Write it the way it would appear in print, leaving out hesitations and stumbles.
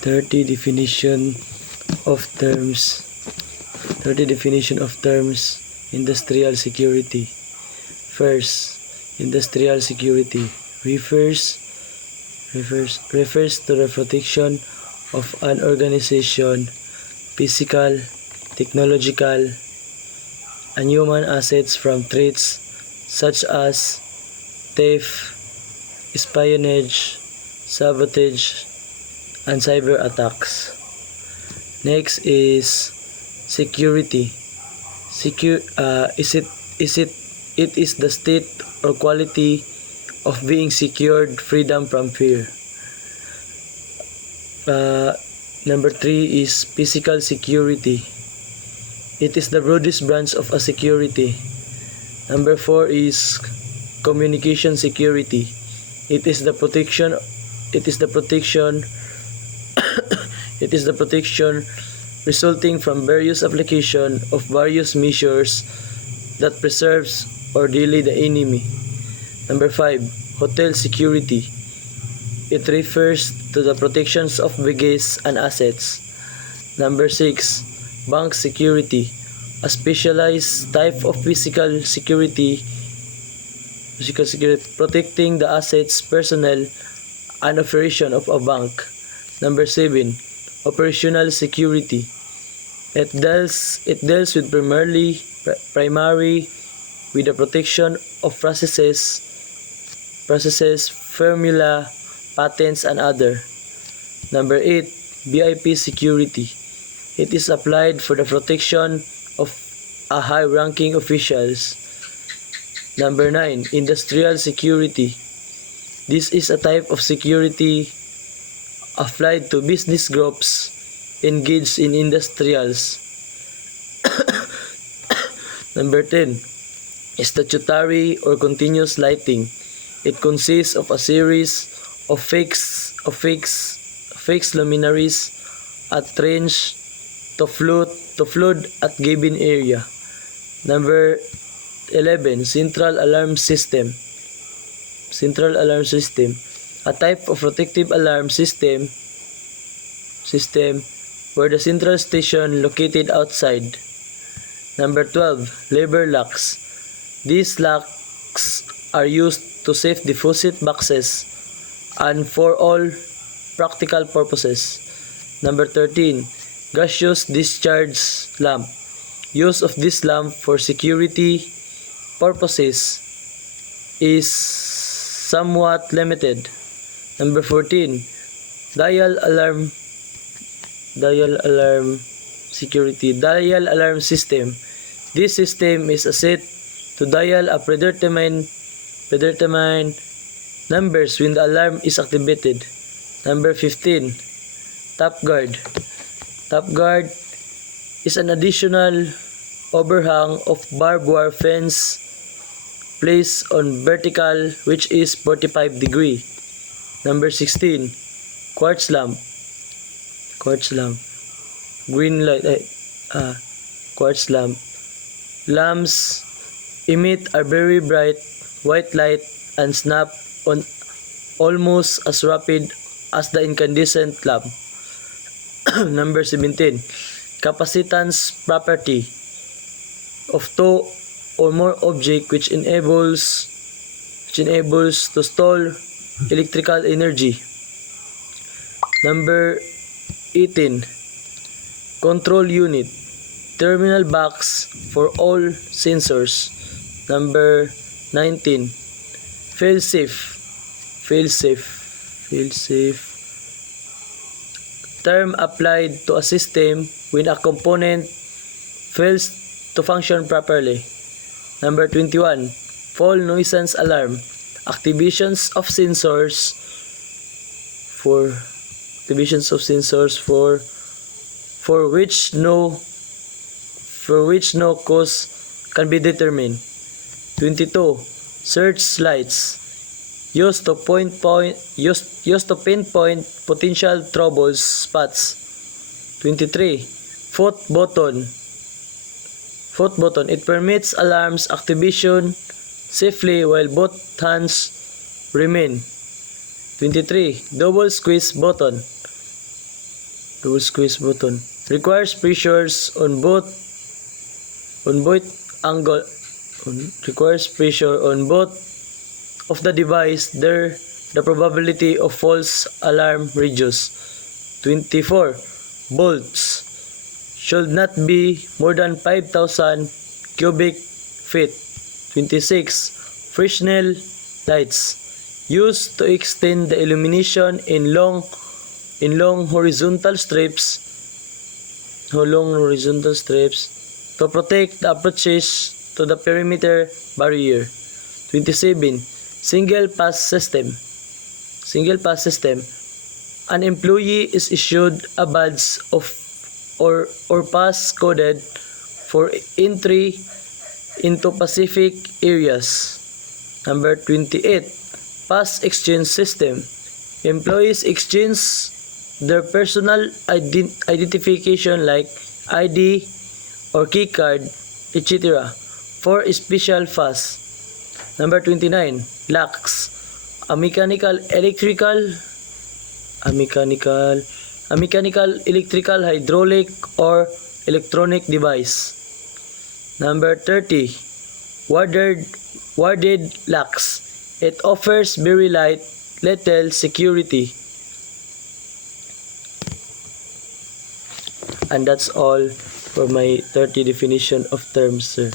30 definition of terms 30 definition of terms industrial security. First, industrial security refers to the protection of an organization, physical, technological, and human assets from threats such as theft, espionage, sabotage, and cyber attacks. Next is security. It is the state or quality of being secured, freedom from fear. Number 3 is physical security. It is the broadest branch of a security. Number 4 is communication security. It is the protection resulting from various application of various measures that preserves or delay the enemy. Number 5, hotel security. It refers to the protections of baggage and assets. Number 6, bank security. A specialized type of physical security protecting the assets, personnel, and operation of a bank. Number 7, operational security. It deals with primary with the protection of processes, formula, patents, and other. Number 8, VIP security. It is applied for the protection of a high-ranking officials. Number 9, industrial security. This is a type of security applied to business groups engaged in industrials. Number 10, statutory or continuous lighting. It consists of a series of fixed luminaries at range to flood at given area. Number 11, central alarm system. A type of protective alarm system where the central station located outside. Number 12, labor locks. These locks are used to safe deposit boxes and for all practical purposes. Number 13, gaseous discharge lamp. Use of this lamp for security purposes is somewhat limited. Number 14, dial alarm system. This system is set to dial a predetermined numbers when the alarm is activated. Number 15, top guard. Top guard is an additional overhang of barbed wire fence placed on vertical which is 45 degree. Number 16, quartz lamp. Green light, quartz lamp. Lamps emit a very bright white light and snap on almost as rapid as the incandescent lamp. Number 17, capacitance property of two or more objects which enables to store electrical energy. Number 18, control unit, terminal box for all sensors. Number 19, fail-safe, term applied to a system when a component fails to function properly. Number 21, fall nuisance alarm, activations of sensors for which no cause can be determined. 22, search lights, used to pinpoint potential trouble spots. 23, foot button. It permits alarms activation safely while both hands remain. 23, double squeeze button. double squeeze button. Requires pressures on both angle requires pressure on both of the device. There the probability of false alarm reduces. 24. Bolts should not be more than 5,000 cubic feet. 26. Fresnel lights used to extend the illumination in long horizontal strips to protect the approaches to the perimeter barrier. 27. Single pass system. An employee is issued a badge of or pass coded for entry into Pacific areas. Number 28. Pass exchange system. Employees exchange their personal identification like ID or keycard, etc. for a special pass. Number 29. Locks. A mechanical, electrical, hydraulic, or electronic device. Number 30. Warded locks. It offers very little security. And that's all for my 30 definition of terms, sir.